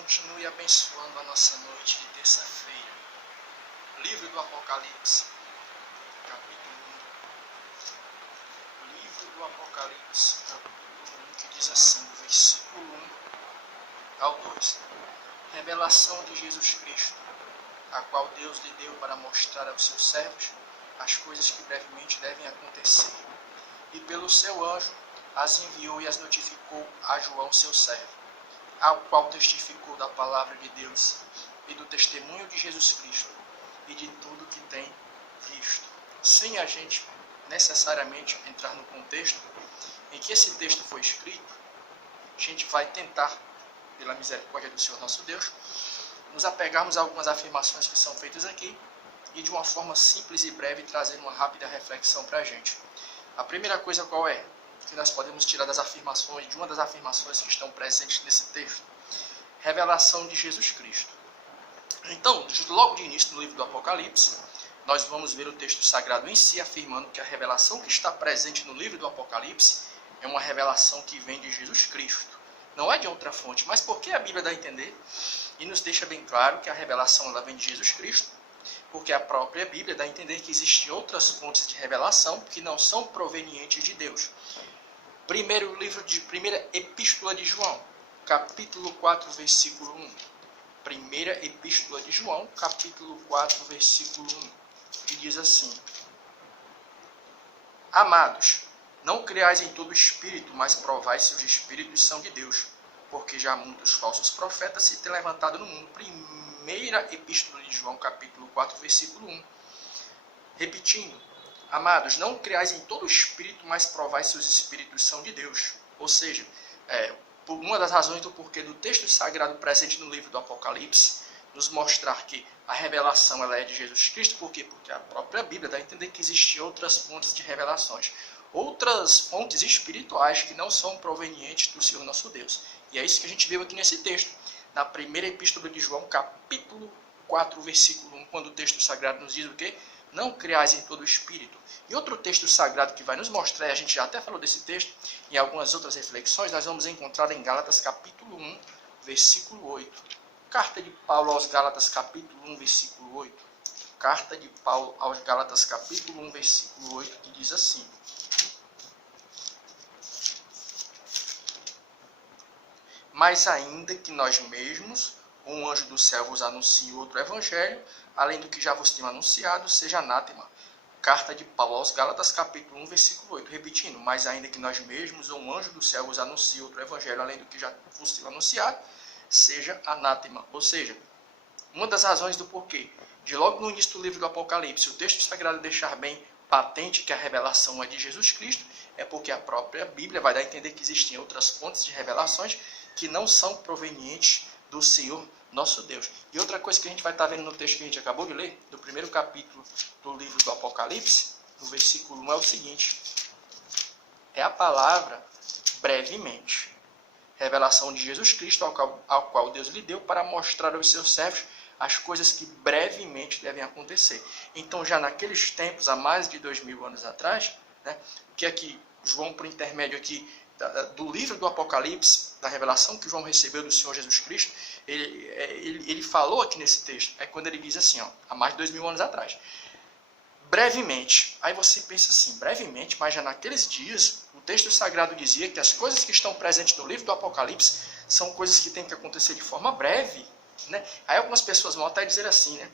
continue abençoando a nossa noite de terça-feira. Livro do Apocalipse, capítulo 1. Livro do Apocalipse, capítulo 1, que diz assim, do versículo 1 ao 2. Revelação de Jesus Cristo, a qual Deus lhe deu para mostrar aos seus servos as coisas que brevemente devem acontecer. E pelo seu anjo as enviou e as notificou a João, seu servo, ao qual testificou da palavra de Deus e do testemunho de Jesus Cristo e de tudo que tem visto. Sem a gente necessariamente entrar no contexto em que esse texto foi escrito, a gente vai tentar, pela misericórdia do Senhor nosso Deus, nos apegarmos a algumas afirmações que são feitas aqui e de uma forma simples e breve trazer uma rápida reflexão para a gente. A primeira coisa qual é? Que nós podemos tirar das afirmações, de uma das afirmações que estão presentes nesse texto, revelação de Jesus Cristo. Então, logo de início no livro do Apocalipse, nós vamos ver o texto sagrado em si afirmando que a revelação que está presente no livro do Apocalipse é uma revelação que vem de Jesus Cristo. Não é de outra fonte, mas porque a Bíblia dá a entender e nos deixa bem claro que a revelação ela vem de Jesus Cristo, porque a própria Bíblia dá a entender que existem outras fontes de revelação que não são provenientes de Deus. Primeira Epístola de João, capítulo 4, versículo 1. Primeira Epístola de João, capítulo 4, versículo 1, que diz assim: Amados, não creais em todo espírito, mas provai se os espíritos são de Deus, porque já muitos falsos profetas se têm levantado no mundo. Primeira Epístola de João, capítulo 4, versículo 1. Repetindo, amados, não creais em todo espírito, mas provai se os espíritos são de Deus. Ou seja, uma das razões do porquê do texto sagrado presente no livro do Apocalipse nos mostrar que a revelação ela é de Jesus Cristo. Por quê? Porque a própria Bíblia dá a entender que existem outras fontes de revelações, outras fontes espirituais que não são provenientes do Senhor nosso Deus. E é isso que a gente viu aqui nesse texto, na primeira Epístola de João, capítulo 4, versículo 1, quando o texto sagrado nos diz o quê? Não creais em todo espírito. E outro texto sagrado que vai nos mostrar, e a gente já até falou desse texto, em algumas outras reflexões, nós vamos encontrar em Gálatas capítulo 1, versículo 8. Carta de Paulo aos Gálatas capítulo 1, versículo 8. Carta de Paulo aos Gálatas capítulo 1, versículo 8, que diz assim: Mas ainda que nós mesmos, ou um anjo do céu vos anuncie outro evangelho, além do que já vos tenho anunciado, seja anátema. Carta de Paulo aos Gálatas, capítulo 1, versículo 8. Repetindo, mas ainda que nós mesmos, ou um anjo do céu vos anuncie outro evangelho, além do que já vos tenho anunciado, seja anátema. Ou seja, uma das razões do porquê, de logo no início do livro do Apocalipse, o texto sagrado deixar bem patente que a revelação é de Jesus Cristo, é porque a própria Bíblia vai dar a entender que existem outras fontes de revelações que não são provenientes do Senhor nosso Deus. E outra coisa que a gente vai estar vendo no texto que a gente acabou de ler, do primeiro capítulo do livro do Apocalipse, no versículo 1, é o seguinte: é a palavra brevemente. Revelação de Jesus Cristo, ao qual Deus lhe deu para mostrar aos seus servos as coisas que brevemente devem acontecer. Então, já naqueles tempos, há mais de 2000 anos atrás, né, que aqui João, por intermédio aqui do livro do Apocalipse, da revelação que João recebeu do Senhor Jesus Cristo, ele falou aqui nesse texto, é quando ele diz assim, ó, há mais de 2000 anos atrás, brevemente. Aí você pensa assim, brevemente, mas já naqueles dias, o texto sagrado dizia que as coisas que estão presentes no livro do Apocalipse são coisas que têm que acontecer de forma breve, né? Aí algumas pessoas vão até dizer assim, né?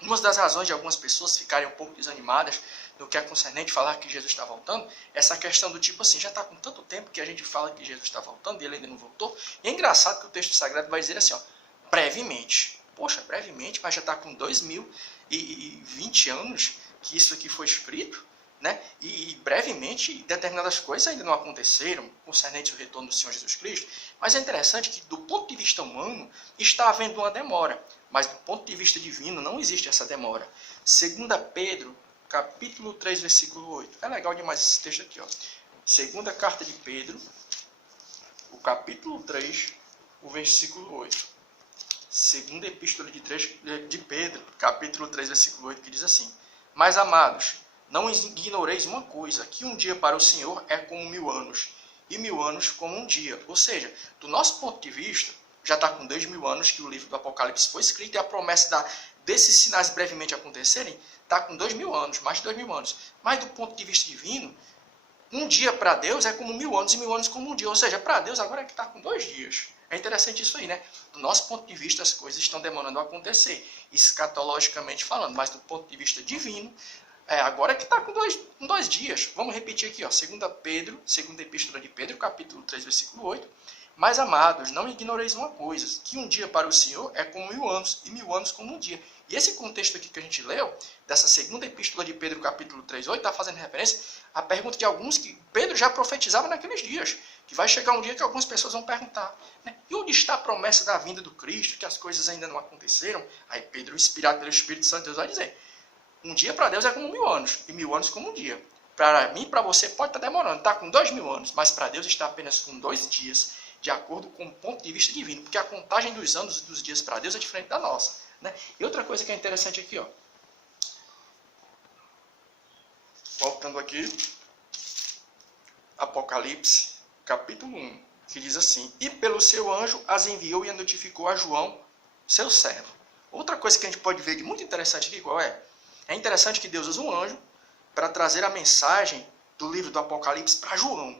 Uma das razões de algumas pessoas ficarem um pouco desanimadas no que é concernente falar que Jesus está voltando, essa questão do tipo assim, já está com tanto tempo que a gente fala que Jesus está voltando e ele ainda não voltou. E é engraçado que o texto sagrado vai dizer assim, ó, brevemente. Poxa, brevemente, mas já está com 2020 anos que isso aqui foi escrito, né? E brevemente determinadas coisas ainda não aconteceram concernente ao retorno do Senhor Jesus Cristo. Mas é interessante que do ponto de vista humano está havendo uma demora, mas do ponto de vista divino não existe essa demora. 2 Pedro, capítulo 3, versículo 8. É legal demais esse texto aqui, ó. Segunda carta de Pedro, o capítulo 3, o versículo 8. Segunda epístola de Pedro, capítulo 3, versículo 8, que diz assim: Mas, amados, não ignoreis uma coisa, que um dia para o Senhor é como 1000 anos, e 1000 anos como um dia. Ou seja, do nosso ponto de vista, já está com 2000 anos que o livro do Apocalipse foi escrito e a promessa desses sinais brevemente acontecerem está com 2000 anos, mais de 2000 anos. Mas do ponto de vista divino, um dia para Deus é como 1000 anos e 1000 anos como um dia. Ou seja, para Deus agora é que está com 2 dias. É interessante isso aí, né? Do nosso ponto de vista, as coisas estão demorando a acontecer, escatologicamente falando. Mas do ponto de vista divino, agora é que está com dois dias. Vamos repetir aqui, ó, 2 Pedro, segunda epístola de Pedro, capítulo 3, versículo 8. Mas, amados, não ignoreis uma coisa, que um dia para o Senhor é como 1000 anos, e 1000 anos como um dia. E esse contexto aqui que a gente leu, dessa segunda epístola de Pedro, capítulo 3, 8, está fazendo referência à pergunta de alguns que Pedro já profetizava naqueles dias, que vai chegar um dia que algumas pessoas vão perguntar, né? E onde está a promessa da vinda do Cristo, que as coisas ainda não aconteceram? Aí Pedro, inspirado pelo Espírito Santo, Deus vai dizer, um dia para Deus é como 1000 anos, e 1000 anos como um dia. Para mim e para você pode estar demorando, está com 2000 anos, mas para Deus está apenas com 2 dias, de acordo com o ponto de vista divino, porque a contagem dos anos e dos dias para Deus é diferente da nossa, né? E outra coisa que é interessante aqui, ó, voltando aqui, Apocalipse, capítulo 1, que diz assim, e pelo seu anjo as enviou e a notificou a João, seu servo. Outra coisa que a gente pode ver que é muito interessante aqui, qual é? É interessante que Deus usa um anjo para trazer a mensagem do livro do Apocalipse para João.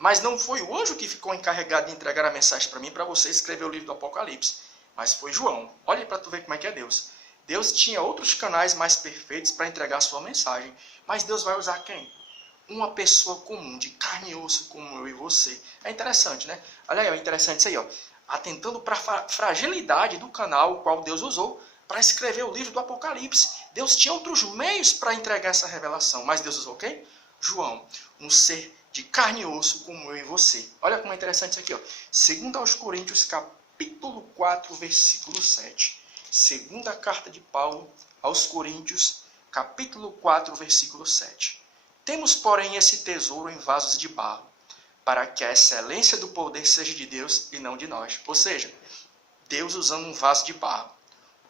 Mas não foi o anjo que ficou encarregado de entregar a mensagem para mim, para você escrever o livro do Apocalipse. Mas foi João. Olha para tu ver como é que é Deus. Deus tinha outros canais mais perfeitos para entregar a sua mensagem. Mas Deus vai usar quem? Uma pessoa comum, de carne e osso, como eu e você. É interessante, né? Olha aí, é interessante isso aí, ó. Atentando para a fragilidade do canal, o qual Deus usou para escrever o livro do Apocalipse. Deus tinha outros meios para entregar essa revelação. Mas Deus usou quem? João, um ser de carne e osso como eu e você. Olha como é interessante isso aqui, ó. 2 Coríntios, capítulo 4, versículo 7. Segunda carta de Paulo aos Coríntios, capítulo 4, versículo 7. Temos, porém, esse tesouro em vasos de barro, para que a excelência do poder seja de Deus e não de nós. Ou seja, Deus usando um vaso de barro,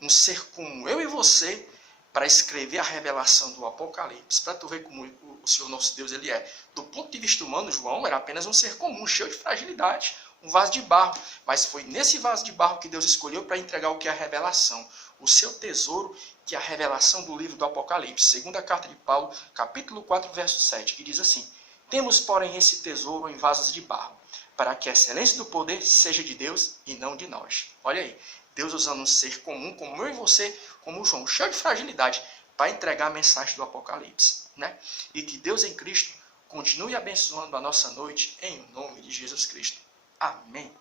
um ser como eu e você, para escrever a revelação do Apocalipse, para tu ver como o Senhor nosso Deus ele é. Do ponto de vista humano, João era apenas um ser comum, cheio de fragilidade, um vaso de barro. Mas foi nesse vaso de barro que Deus escolheu para entregar o que é a revelação, o seu tesouro, que é a revelação do livro do Apocalipse. Segunda carta de Paulo, capítulo 4, verso 7, que diz assim, temos, porém, esse tesouro em vasos de barro, para que a excelência do poder seja de Deus e não de nós. Olha aí. Deus usando um ser comum, como eu e você, como João, cheio de fragilidade, para entregar a mensagem do Apocalipse, né? E que Deus em Cristo continue abençoando a nossa noite, em nome de Jesus Cristo. Amém.